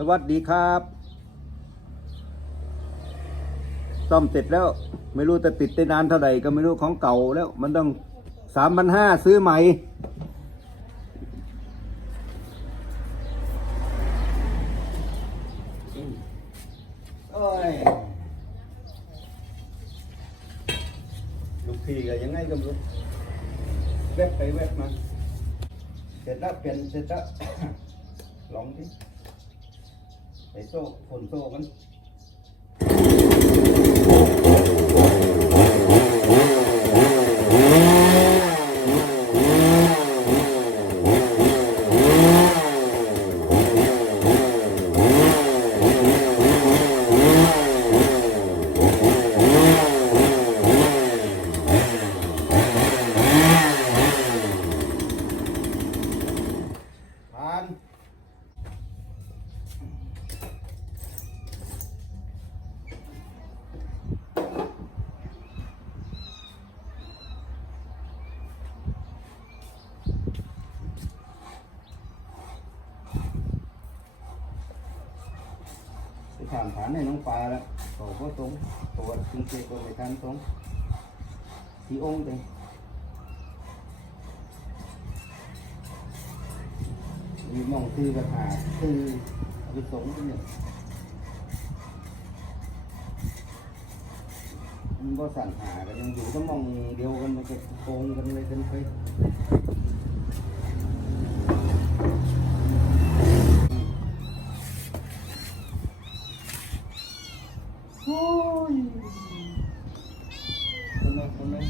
สวัสดีครับ ซ่อมเสร็จแล้ว ไม่รู้จะติดได้นานเท่าไหร่ก็ไม่รู้ของเก่าแล้ว มันต้องสามพันห้าซื้อใหม่ โอ้ย ลูกพี่ก็ยังไงก็ไม่รู้แวบไปแวบมา เสร็จแล้วเปลี่ยนเสร็จแล้วลองดิ ไอโซ่ฝนโซ่มันผ่านามฐานให้น้องปลาแล้วบอกว่าตรงตัวจริงๆตัวไปทานตรงที่องค์เองมีมองคือกระถาคือเอาไปสงเนี่ยมันก็สั่นหากันยังอยู่ก็มองเดียวกันมันจะโกงกันเลยกันไปโอ้ยคนนั้นคนนั้น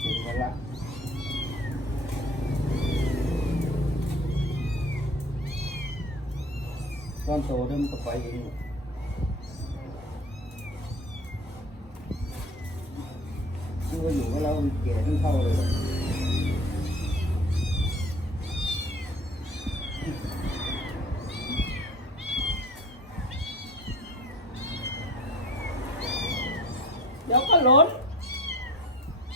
เป็นไงล่ะ ก้อนโตเริ่มนก็ไปเองคือว่าอยู่กับเราแก่ที่เข้าเลยเดี๋ยวก็หล้น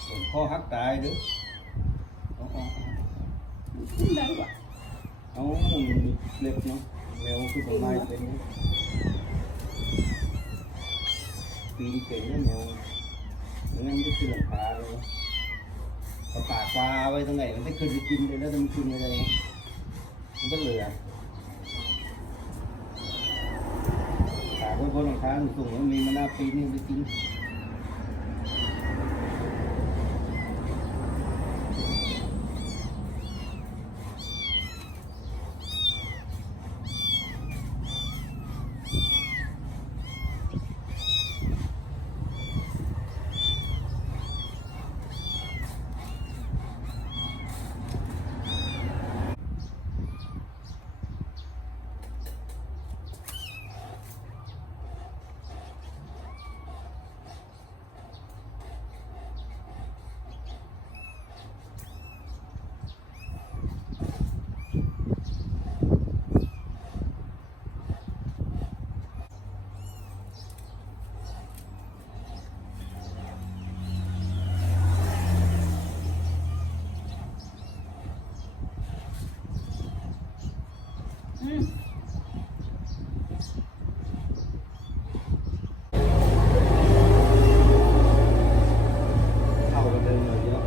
ผมข้อหักตายเด้อเอาเอาขึ้นได้วะเอาเอาเล็บเนาะ แมวคือต้นไมเป็นปีนเก่งนะแมวงั้นก็คือหลังคาเลยเอาปากปลาไว้ตรงไหนมันจะขึ้นไปกินเลยแล้วจะมันกินอะไรมันก็เหลือปากไว้บนหลังคาสูงๆมันมีมะนาวปีนนี่ไปกิน เข้ากันเดินเลยเยอะ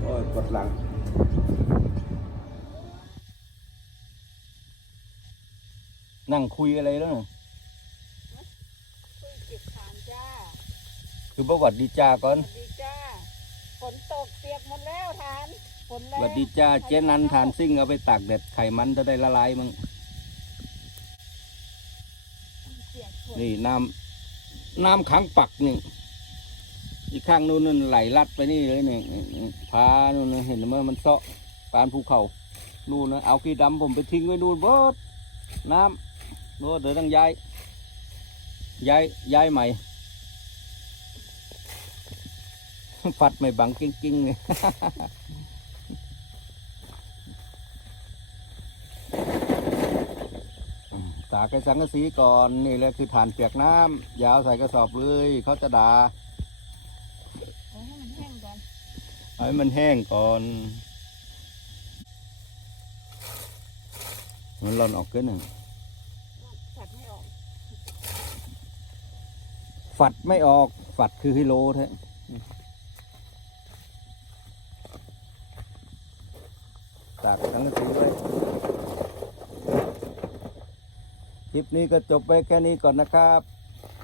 โอ้ยกดหลัง นั่งคุยอะไรแล้วเนี่ยคุยเก็บฐานจ้า คือประวัติดีจ้าก่อนสวัสดีจ้า ฝนตกเปียกหมดแล้วฐา นฝนสแรงวัสดีจ้าเจ๊นันทานซิ่งเอาไปตากแดดไขมันจะได้ละลายมั้งเปียกฝนนี่น้ำน้ำขังปักนี่อีกข้างนู้นนั่นไหลลัดไปนี่เลยนี่พานู่นนะเห็นไหมมันเซาะปานภูเขานู่นนะเอาขี้ดำผมไปทิ้งไว้นู่นเบิดน้ำนู่นเดี๋ยวต้องย้ายย้ายย้ายใหม่ ฟัดไม่บังกิ้งๆเลย ตากไอ้สังกะสีก่อนนี่แหละคือฐานเปียกน้ำอยาวใส่กระสอบเลยเขาจะด่าเอาให้มันแห้งเอาให้มันแห้งก่อน มันร้อนออกเกินหนึ่งตัดไม่ออกฝัดไม่ออกฝัดคือฮิโลแท้ตากทั้งสีไว้ คลิปนี้ก็จบไปแค่นี้ก่อนนะครับ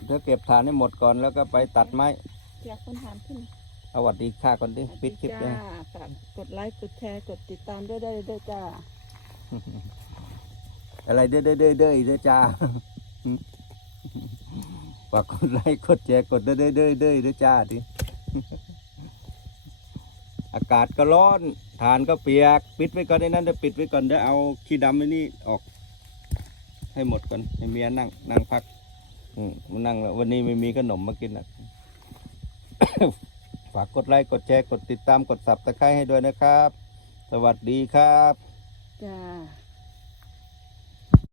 เดี๋ยวเก็บฐานให้หมดก่อนแล้วก็ไปตัดไม้เสียคนถามขึ้นสวัสดีค่ะก่อนดิปิดคลิปเลยจ้าฝากกดไลค์กดแชร์กดติดตามด้วยได้ด้วยจ้า อะไรเด้อเด้อเด้อเด้อเด้อจ้าฝากกดไลค์กดแชร์กดเด้อเด้อเด้อเด้อเด้อจ้าดิอากาศก็ร้อนฐานก็เปียก ปิดไว้ก่อนในนั้นเดี๋ยวปิดไว้ก่อนเดี๋ยวเอาขี้ดำไว้นี่ออก ให้หมดก่อนให้เมียนั่งนั่งพัก อืมมานั่งแล้ววันนี้ไม่มีขนมมากินอะ ฝากกดไลค์กดแชร์กดติดตามกดสับตะไคร้ให้ด้วยนะครับ สวัสดีครับ จ้า